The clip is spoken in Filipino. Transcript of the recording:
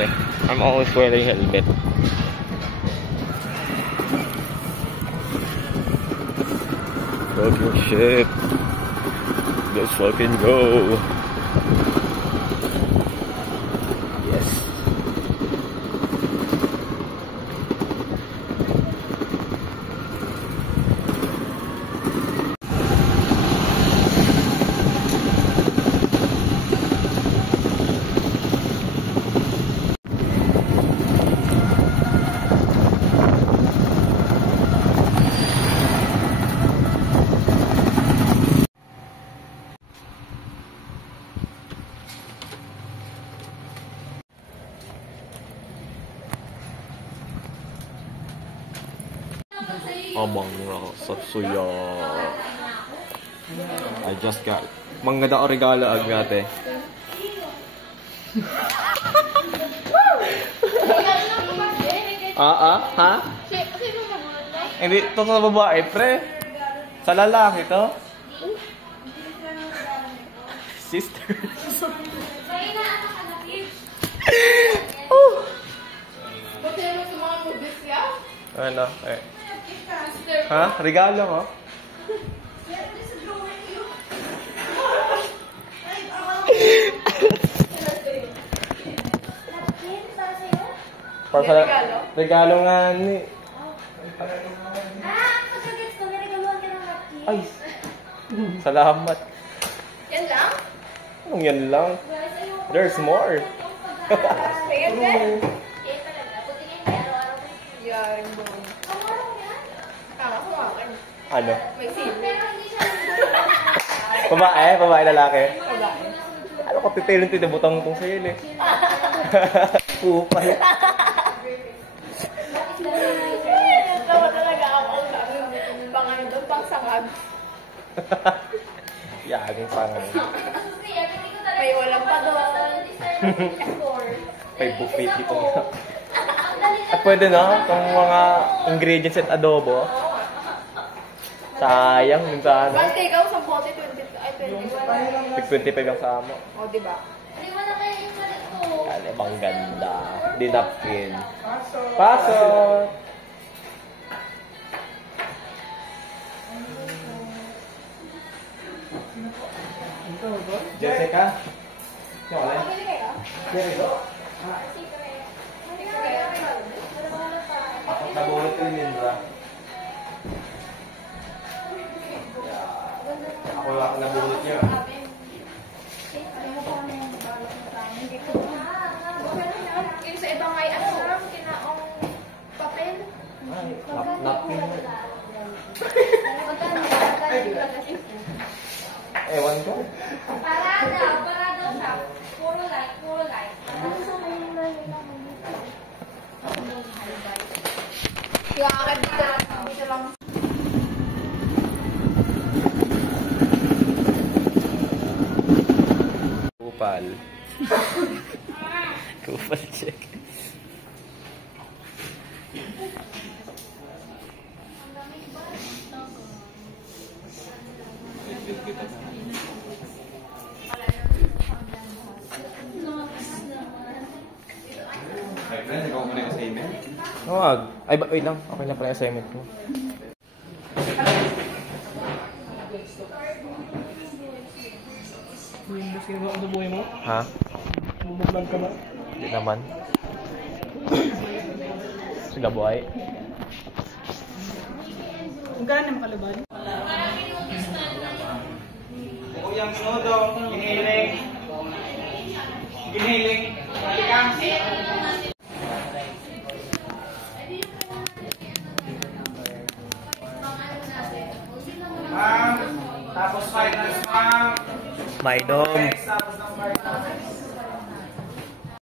eh. I'm always wearing helmet. Fucking shit. Let's fucking go. Yes. Amang Satsuya. I just got mga daw regalo agad eh. Ha? Hindi, ito sa babae, pre. Sa lalaki to. Sister. Ano? Eh. Ha? Regalo mo? Para sa regalo nga ni. Ay. Salamat. Yan lang? Anong yan lang? There's more. Ano? May sili. Babae, lalaki. Babae. Ano ka pipilin tinabutang itong sa'yo eh. Pupay. Tawa talaga ako ang doon, pang sangag. Yaging sangag. May walang pa doon. May buffet dito. At pwede na, itong mga ingredients at adobo. Sayang din sa ano. Bante, ikaw sa bote 20, ay 21. 25 ang sama. O, diba? Kaya bang ganda. Dinapkin. Pasok! Jessica? Yung alay? Jericho? Nabulot ko yung Indra. Ako lang nabulot niya. Yung sa ibang ay ano, kinaong papel. Napkin. Ewan ko. Para daw siya. Puro light. Kaya akin dito lang. Kupal. Kupal check. My friend, ikaw muna yung assignment? Huwag. Ay, wait lang. Okay lang pala yung assignment ko. Sino ba ang bubuhay mo? Ha? Bumublag ka ba? Hindi naman. Sige, buhay. Kung gano'n na makalaban? Uyang minuto, giniling. Malikang. Ma'am, tapos finals, ma'am. Maidom. Tapos ng finals.